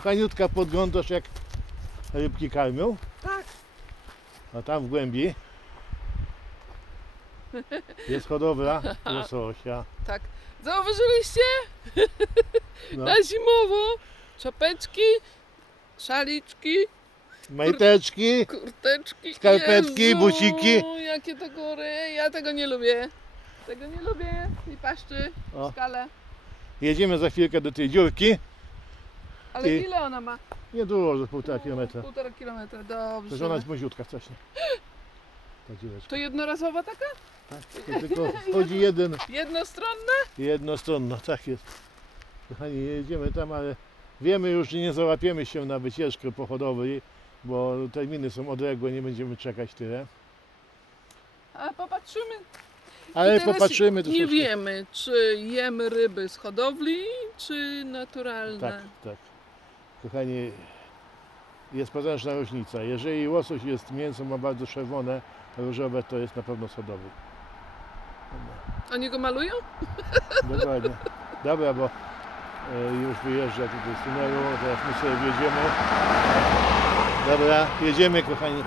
kochaniutka, podglądasz jak rybki karmią? Tak. A tam w głębi jest hodowla łososia. Tak. Zauważyliście? No. Na zimowo czapeczki, szaliczki, Majteczki, kurteczki. Skarpetki, Jezu, buciki. jakie to góry. Ja tego nie lubię. Tego nie lubię. I paszczy, O. skale. jedziemy za chwilkę do tej dziurki. Ale I- ile ona ma? Nie dużo, że półtora kilometra. Półtora kilometra, dobrze. że ona jest wąziutka wcześniej. Ta. To jednorazowa taka? Tak, to tylko wchodzi jeden, Jednostronna? jednostronna, tak jest. Kochani, jedziemy tam, ale wiemy już, że nie załapiemy się na wycieczkę pochodową, bo terminy są odległe, nie będziemy czekać tyle. A popatrzymy. Ale I teraz popatrzymy Nie troszeczkę. wiemy, czy jemy ryby z hodowli, czy naturalne. Tak, tak. Kochani, jest potężna różnica. Jeżeli łosoś jest, mięso ma bardzo czerwone, różowe, to jest na pewno sodowy. Oni go malują? Dokładnie. Dobra, bo e, już wyjeżdża tutaj z tunelu, teraz my sobie wjedziemy. Dobra, jedziemy kochani.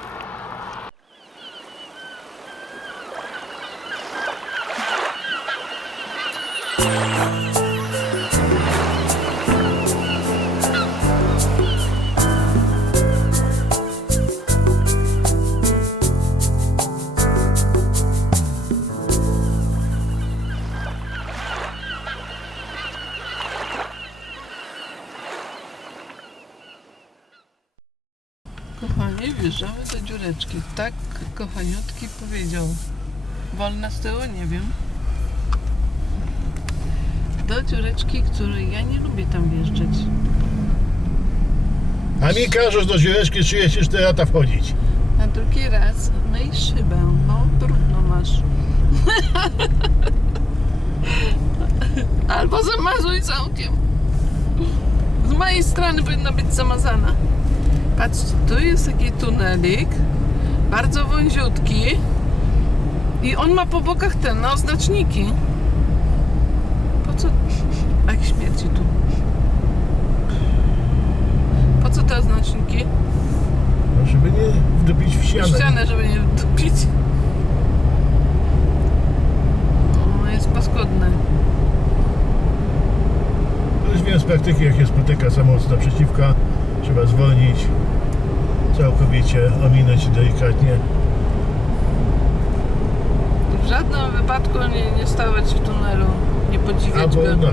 Tak kochaniutki powiedział. Wolna z tyłu? Nie wiem. Do dziureczki, której ja nie lubię tam wjeżdżać. A mi każesz do dziureczki 34 lata wchodzić. A drugi raz myj szybę, bo brudno masz. Albo zamazuj całkiem. Z mojej strony powinna być zamazana. Patrzcie, tu jest taki tunelik, bardzo wąziutki i on ma po bokach te no, znaczniki. Po co? Jak śmierdzi tu. Po co te znaczniki? No, żeby nie wdupić w W ścianę. ścianę, żeby nie wdupić. No, jest paskudne. Już wiem z praktyki, jak się spotyka samochód naprzeciwka, trzeba zwolnić, całkowicie ominąć delikatnie. W żadnym wypadku nie, nie stawać w tunelu, nie podziwiać Albo go. no.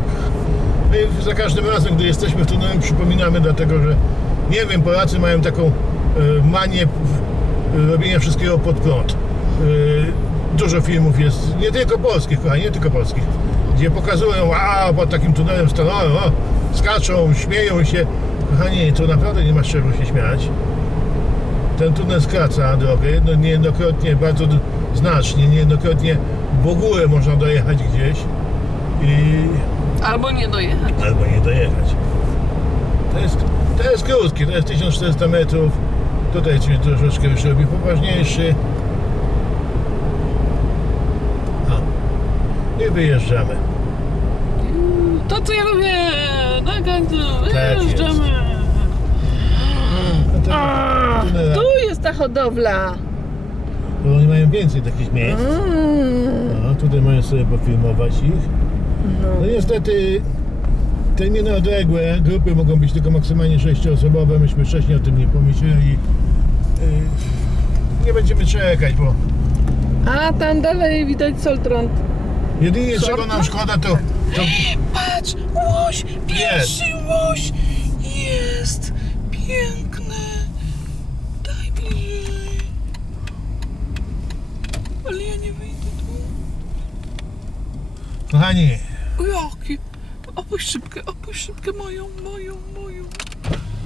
My za każdym razem, gdy jesteśmy w tunelu, przypominamy, dlatego że nie wiem, Polacy mają taką e, manię e, robienia wszystkiego pod prąd. E, dużo filmów jest, nie tylko polskich, kochani, nie tylko polskich, gdzie pokazują, a pod takim tunelem stanąłem, o, skaczą, śmieją się. Kochani, to naprawdę nie ma z czego się śmiać. Ten tunel skraca drogę, jedno, niejednokrotnie, bardzo znacznie, niejednokrotnie w ogóle można dojechać gdzieś. I Albo nie dojechać. albo nie dojechać. To jest, to jest krótki, to jest 1400 metrów. Tutaj się troszeczkę już robi poważniejszy. O. I wyjeżdżamy. To co ja lubię! Na końcu Tak wyjeżdżamy! No to, Tu jest ta hodowla! bo oni mają więcej takich miejsc. Mm. No, tutaj mają sobie pofilmować ich. No. No niestety terminy odległe, grupy mogą być tylko maksymalnie sześcioosobowe. Myśmy wcześniej o tym nie pomyśleli. Yy, Nie będziemy czekać, bo A tam dalej widać Soltron. jedynie czego nam szkoda to, to Patrz! Łoś! Pierwszy łoś! Jest! Piękny! Ale ja nie wyjdę tu. kochani, O, Jaki? Opuść szybkę, opuść szybkę moją, moją, moją,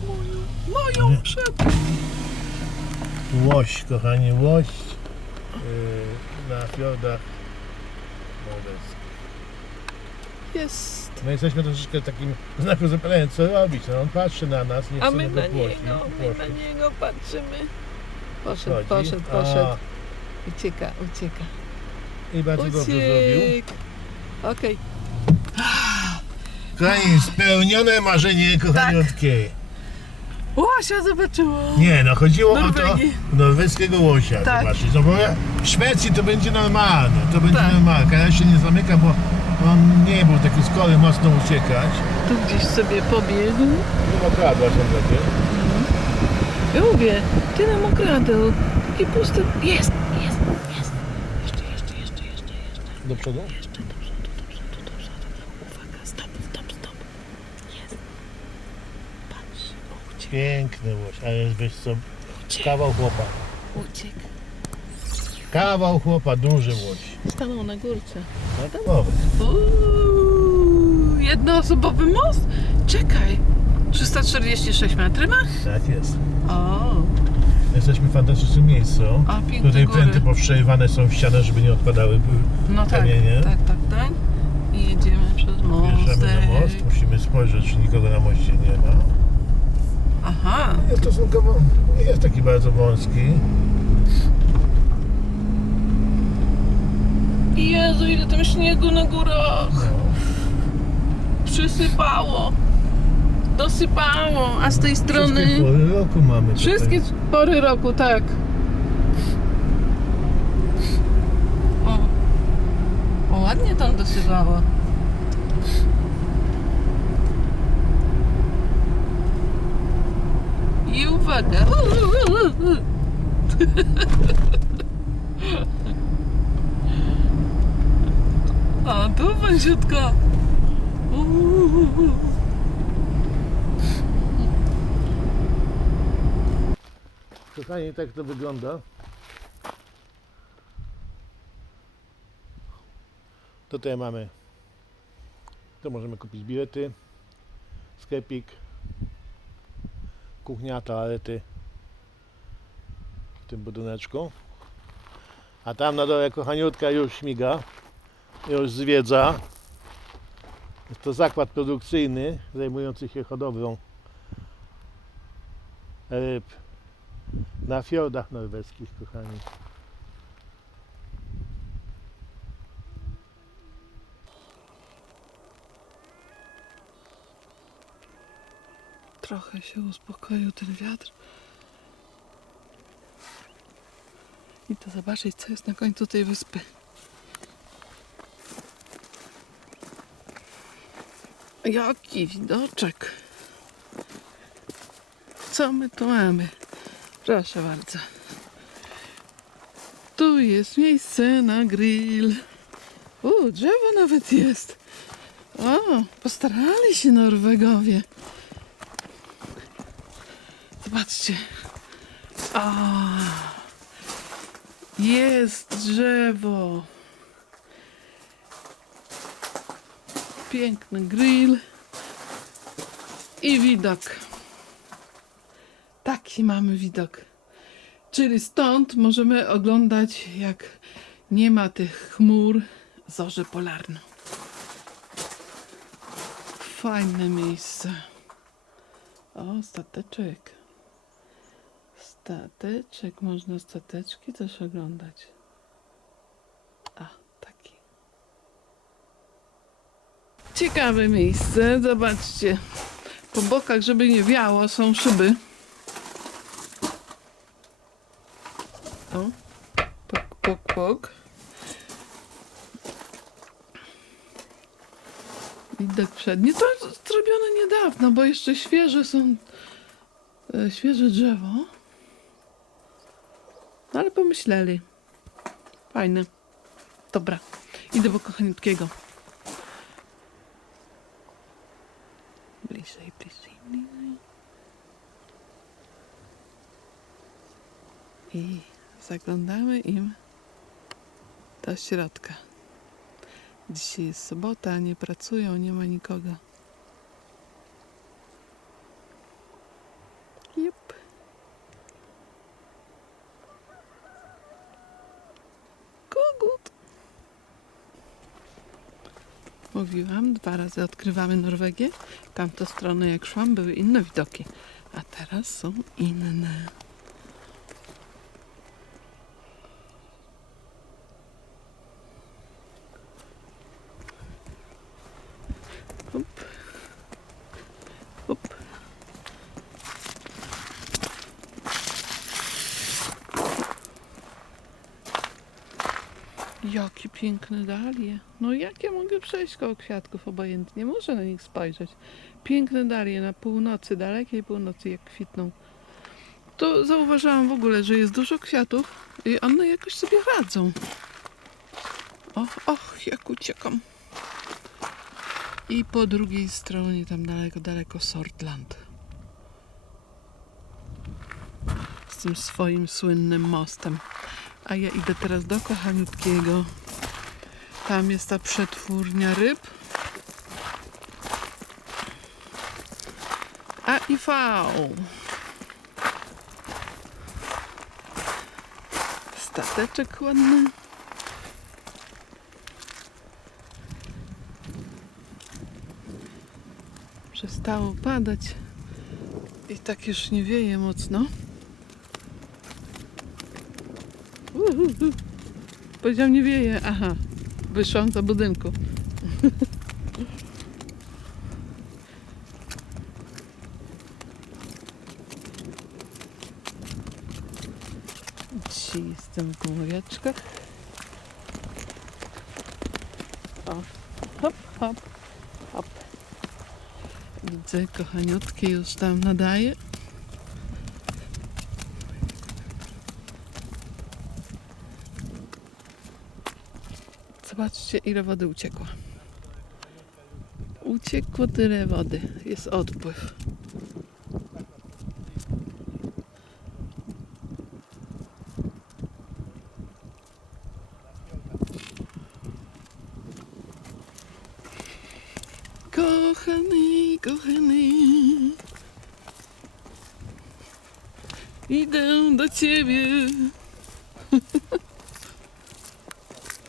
moją, moją Nie. przed. łoś, kochani, łoś yy, na fiordach mołdawskich. Jest. My jesteśmy troszeczkę takim znaku zapytania, co robić. No, on patrzy na nas, nie A chcemy my na płosić. niego, my na niego patrzymy. Poszedł, Chodzi. poszedł, A, poszedł. Ucieka, ucieka. I bardzo dobrze zrobił. Okej. Kochani, spełnione marzenie kochaniutkie. Łasia zobaczyło. Nie, no chodziło Norwegii. o to norweskiego łosia Tak. zobaczyć. No bo ja- w Szwecji to będzie normalne, to będzie Tak. normalne. Ja się nie zamyka, bo on nie był taki skory mocno uciekać. Tu gdzieś sobie pobiegł. Nie okradła są takie. Ja mówię, ty nam okradł. Taki pusty. Jest, jest, jest. Jeszcze, jeszcze, jeszcze, jeszcze, jeszcze. Do przodu? Jeszcze do przodu, do przodu, do przodu. Uwaga, stop, stop, stop. Jest. Patrz, uciekł, Piękny łoś, ale wiesz co, uciekł, kawał chłopa. uciekł. Kawał chłopa, duży łoś. Stanął na górce. No to mowy. Uuu, jednoosobowy most? Czekaj. 346 metry ma? Tak jest. O, Jesteśmy w fantastycznym miejscu. A, piękne Tutaj góry. pręty powstrzeliwane są w ścianę, żeby nie odpadały. no tak, Kamienie. tak, tak, tak. I jedziemy przez Wjeżdżamy na most, musimy spojrzeć, czy nikogo na moście nie ma. Aha, Jest stosunkowo, nie jest taki bardzo wąski. Jezu, ile tam śniegu na górach. No. Przysypało. Dosypało. A z tej strony... Wszystkie pory roku mamy tutaj. Wszystkie pory roku, tak. O, o ładnie tam dosypało. I uwaga. A, tu wąsiutka. Uuu. Kochani, tak to wygląda. Tutaj mamy, tu możemy kupić bilety, sklepik, kuchnia, toalety w tym budyneczku. A tam na dole kochaniutka już śmiga, już zwiedza. Jest to zakład produkcyjny zajmujący się hodowlą ryb na fiordach norweskich, kochani. Trochę się uspokoił ten wiatr. I to zobaczyć, co jest na końcu tej wyspy. Jaki widoczek. Co my tu mamy? Proszę bardzo. Tu jest miejsce na grill. U, drzewo nawet jest. O, postarali się Norwegowie. Zobaczcie. A, jest drzewo. Piękny grill. I widok. Taki mamy widok. Czyli stąd możemy oglądać, jak nie ma tych chmur, zorzę polarną. Fajne miejsce. O, stateczek. Stateczek, można stateczki też oglądać. A, taki. Ciekawe miejsce, zobaczcie. Po bokach, żeby nie wiało, są szyby. O, pok, pok, pok. Widok przedni. To zrobione niedawno, bo jeszcze świeże są e, świeże drzewo. No ale pomyśleli. Fajne. Dobra. Idę po kochaniutkiego. Zaglądamy im do środka. Dzisiaj jest sobota, nie pracują, nie ma nikogo. Jup. Kogut. Mówiłam, dwa razy odkrywamy Norwegię. Tamtą stronę jak szłam były inne widoki, a teraz są inne. Jakie piękne dalie. No jak ja mogę przejść koło kwiatków obojętnie? Muszę na nich spojrzeć. Piękne dalie na północy, dalekiej północy, jak kwitną. To zauważyłam w ogóle, że jest dużo kwiatów i one jakoś sobie radzą. Och, och, jak uciekam. I po drugiej stronie, tam daleko, daleko, Sortland. Z tym swoim słynnym mostem. A ja idę teraz do kochaniutkiego. Tam jest ta przetwórnia ryb. A i V. Stateczek ładny. Przestało padać i tak już nie wieje mocno. Uhuhu. Nie wieje. Aha, wyszłam za budynku. Dzisiaj jestem w mureczkach. O, hop, hop, hop. Widzę, kochaniutkie już tam nadaje. Zobaczcie, ile wody uciekło. Uciekło tyle wody. Jest odpływ. Kochany, kochany. Idę do ciebie.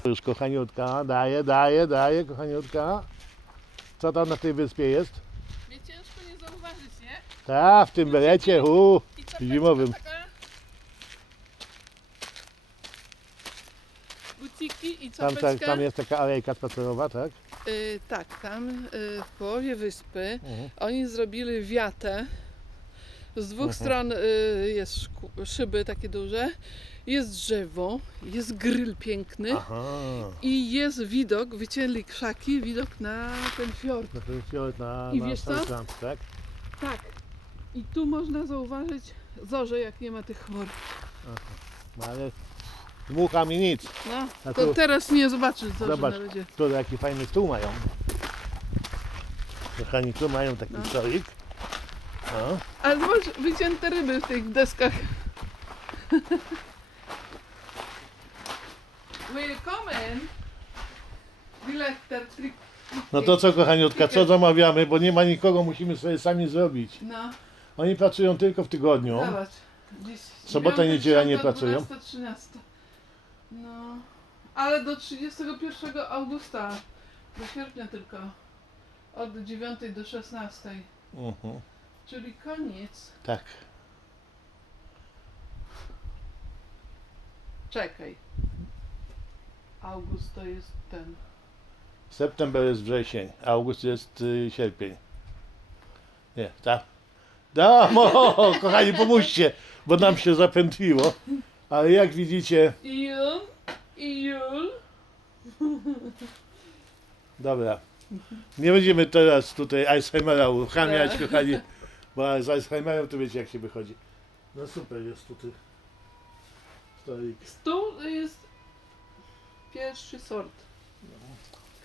Już kochaniutka, daje, daje, daje, kochaniutka. Co tam na tej wyspie jest? Mnie ciężko nie zauważyć, nie? Ta, w tym I czapeczka zimowym. taka. Buciki i Tam, czapeczka. tam, tam jest taka alejka spacerowa, tak? Y, tak, tam y, w połowie wyspy Mhm. oni zrobili wiatę. Z dwóch Mhm. stron y, jest szku- szyby takie duże, jest drzewo, jest grill piękny Aha. i jest widok, wycięli krzaki, widok na ten fiord. Na ten fiord, na, I na wiesz co? Tak? Tak. I tu można zauważyć zorze, jak nie ma tych chmur. No ale dmucha mi nic. No, A to tu- teraz nie zobaczysz zorzy Zobacz. na ludzie. Tu jaki fajny stół mają. Kochani, tu mają taki No. stolik. No. Ale masz wycięte ryby w tych deskach. Willkommen! Biletter trik. no to co kochaniutka, co zamawiamy, bo nie ma nikogo, musimy sobie sami zrobić. No, Oni pracują tylko w tygodniu. zobacz. Dziś Sobota, niedziela nie dziesiąta, pracują? 12, 13. No, ale do 31 augusta, do sierpnia tylko. Od 9 do 16. Mhm. Czyli koniec. Tak. Czekaj. August to jest ten. September jest wrzesień, august jest y, sierpień. Nie, tak. Damo, kochani, pomóżcie, bo nam się zapętliło. Ale jak widzicie, Jul, Jul. dobra. Nie będziemy teraz tutaj Alzheimera uruchamiać, Tak. kochani, bo z Alzheimerem to wiecie jak się wychodzi. No super jest tutaj. Stolik. Stół jest pierwszy sort.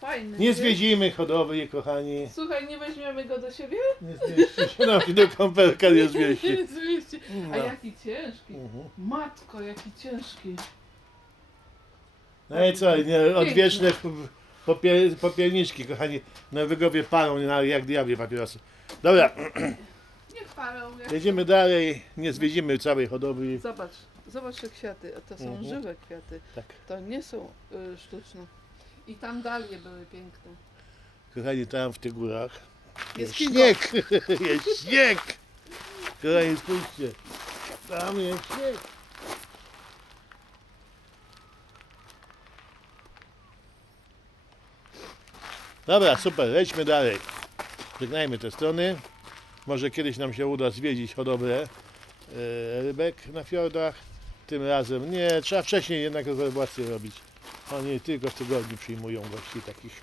Fajny. Nie zwiedzimy hodowli, kochani. Słuchaj, nie weźmiemy go do siebie? Nie zmieści się, no do kąpelka nie zmieści. Nie zmieści. A No. jaki ciężki. Mhm. Matko, jaki ciężki. No i co, nie, odwieczne popie, popierniczki, kochani, na wygowie palą na, jak diabli papierosy. Dobra, Niech parą. Jak... jedziemy dalej, nie zwiedzimy całej hodowli. Zobacz, zobacz te kwiaty. To są Mhm. żywe kwiaty. Tak, To nie są y, sztuczne. I tam dalie były piękne. kochani, tam w tych górach Jest jest śnieg, jest śnieg. Kochani, spójrzcie, tam jest śnieg. Dobra, super, lećmy dalej. Żegnajmy te strony. Może kiedyś nam się uda zwiedzić hodowlę e, rybek na fiordach. Tym razem nie, trzeba wcześniej jednak rezerwację robić. Oni tylko w tygodniu przyjmują gości takich.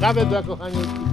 Nawet dla kochaniutki.